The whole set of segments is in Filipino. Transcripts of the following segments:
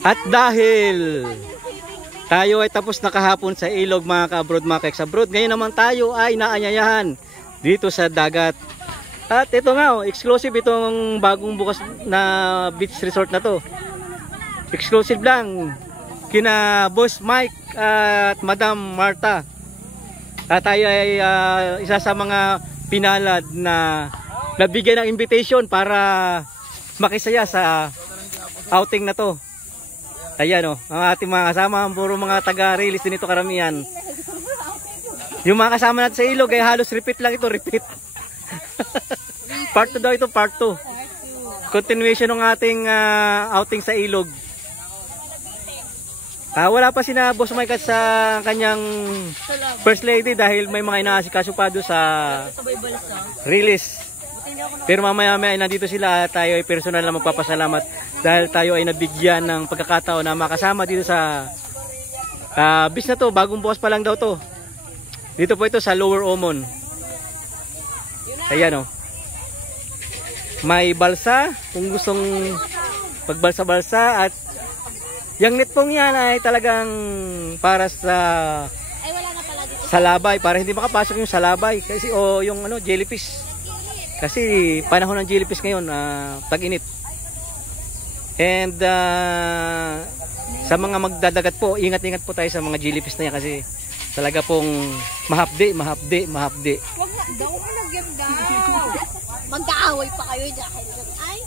At dahil tayo ay tapos na kahapon sa ilog mga ka-abroad, mga ka-ex-abroad, ngayon naman tayo ay naanyayahan dito sa dagat. At ito nga, exclusive itong bagong bukas na beach resort na to. Exclusive lang kina Boss Mike at Madam Marta. At tayo ay isa sa mga pinalad na nabigyan ng invitation para makisaya sa outing na to. Ayan o, ang ating mga kasama, puro mga taga-release din ito karamihan. Yung mga kasama natin sa ilog ay halos repeat lang ito, repeat. Part 2 daw ito, part 2. Continuation ng ating outing sa ilog. Wala pa sina Boss Mike at sa kanyang first lady dahil may mga inaasikaso pa doon sa release. Pero mamaya-maya ay nandito sila at tayo ay personal na magpapasalamat dahil tayo ay nabigyan ng pagkakataon na makasama dito sa beach na to. Bagong bukas pa lang daw to. Dito po ito sa Lower Omon. Ayan o. May balsa kung gustong pagbalsa-balsa at yung net pong yan ay talagang para sa salabay, para hindi makapasok yung salabay kasi o yung ano jellyfish. Kasi panahon ng jellyfish ngayon, tag-init. And sa mga magdadagat po, ingat-ingat po tayo sa mga jellyfish na yan kasi talaga pong mahapdi. Wag na daw, lagyan daw. Magkaaway pa kayo dyan. Ay.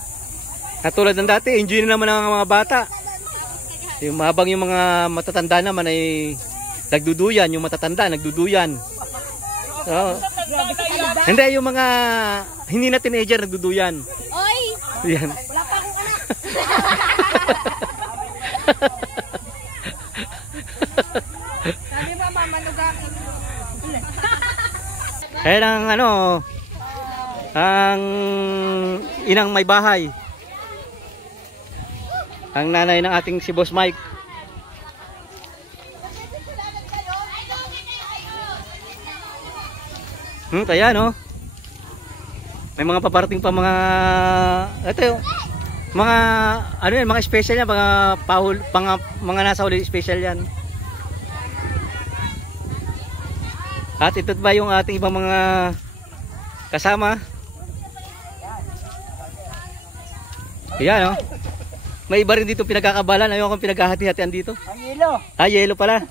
Katulad ng dati, enjoy na naman ang mga bata. Yung habang yung mga matatanda naman ay nagduduyan, yung matatanda nagduduyan. So, hindi yung mga hindi na teenager nagduduyan. Oy! Yan. Wala pa akong anak. Sabi ba mamanugakin? Ayan ang ano, ang inang may bahay. Ang nanay ng ating si Boss Mike. Kaya no. May mga paparating pa mga ito yung mga ano yan, mga special yan, mga pahul, mga nasa huli special yan. At ito ba yung ating ibang mga kasama? Ayan no. May iba rin dito pinagkakabalan. Ayaw kong pinaghahati-hatian dito. Ang yelo. Yelo pala.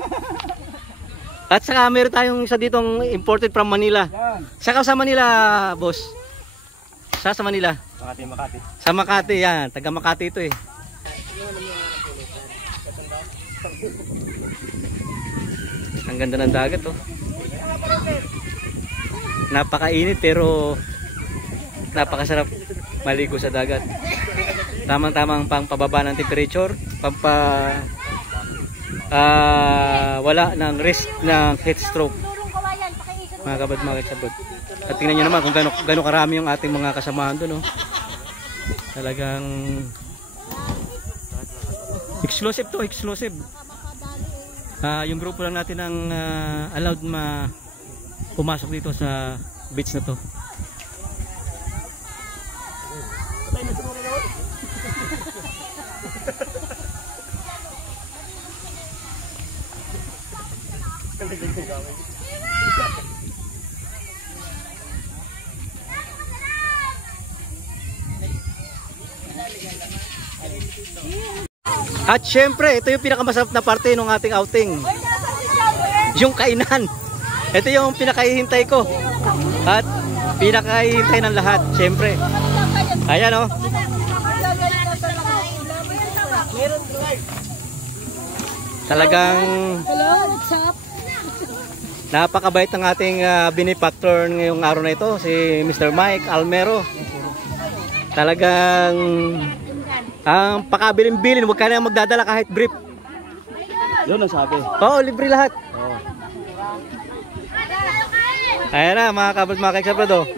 At saka meron tayong isa ditong imported from Manila. Yan. Saka sa Manila, boss. Sa Manila. Makati. Sa Makati, yan. Taga Makati ito eh. Ang ganda ng dagat oh. Napakainit pero napakasarap maligo sa dagat. Tamang-tamang pang pababa ng temperature, wala ng risk ng heat stroke. Mga kabad, mga kasabot. At tingnan nyo naman kung gano'ng karami yung ating mga kasamahan doon. Oh. Talagang exclusive to, exclusive. Yung grupo lang natin ang allowed pumasok dito sa beach na to. At syempre, ito yung pinakamasarap na parte ng ating outing. Yung kainan. Ito yung pinakahihintay ko. At pinakahihintay ng lahat, syempre. Ayan oh. Talagang napakabait ng ating benefactor ngayong araw na ito, si Mr. Mike Almero. Talagang ang pakabilin-bilin, huwag ka na magdadala kahit brief. Yun ang sabi. Oo, libre lahat. Oo. Ayan na mga kabros, mga kaeksabrado.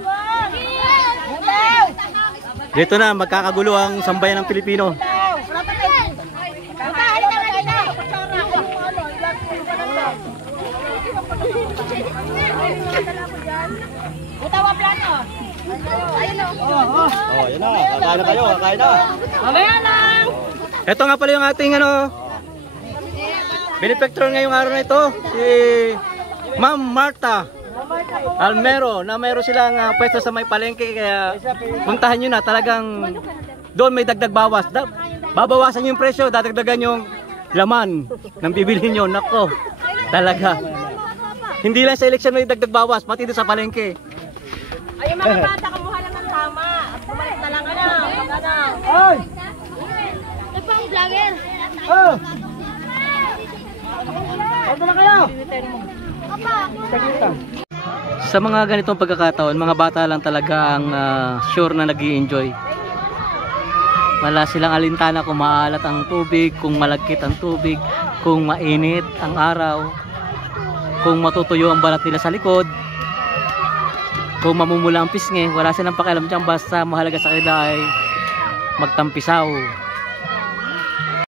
Dito na magkakagulo ang sambayan ng Pilipino. Utawa plano. Ayun o. Oh, yan na. Kakain na kayo, kakain na. Mamaya lang. Ito nga pala yung ating benefactor ngayong araw na ito, si Ma'am Marta Almero, na mayroon silang pwesto sa may palengke, kaya puntahan nyo na, talagang doon may dagdag bawas. Babawasan yung presyo, dadagdagan yung laman ng bibili nyo. Nako, talaga. Hindi lang sa eleksyon may dagdag bawas, pati doon sa palengke. Ay, mga bata, kamuha lang ng tama. Bumalik na lang, ano? Ay! Ito pa ang vlogger. Oh! Ano na kayo? Sa mga ganitong pagkakataon, mga bata lang talaga ang sure na nag-i-enjoy. Wala silang alintana kung maalat ang tubig, kung malagkit ang tubig, kung mainit ang araw, kung matutuyo ang balat nila sa likod, kung mamumula ang pisngi. Wala silang pakialam dyan, basta mahalaga sa kanila ay magtampisaw.